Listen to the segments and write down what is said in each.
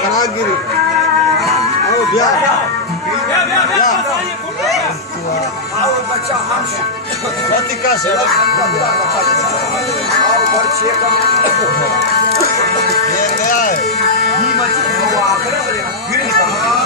Karagiri. Oh, biar. आओ बच्चा हम Berarti kasih. आओ बच्चे का ये क्या है? ही मत वो आकर फिर कहां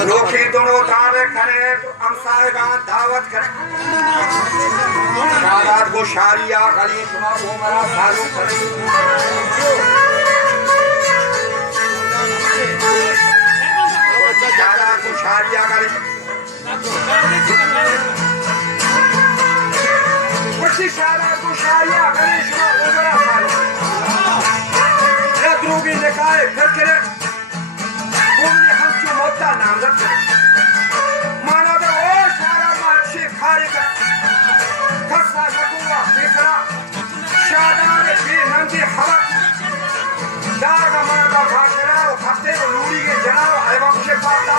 लोकी दोनों तारे खड़े तो अमसार का दावत करे शादात को शारिया गली तुम्हारा वो मरा सालू करे शादात को शारिया गली वैसी शादात को शारिया गली तुम्हारा वो मरा सालू ये द्रोगी निकाय फिर करे नाम रखते मानो तो वो सारा माछी खारी का खस्सा लगूंगा फिकरा शादान की नंदी हवा दाग मरदा भाषरा और खस्ते को लूड़ी के जनाव एवं से पाता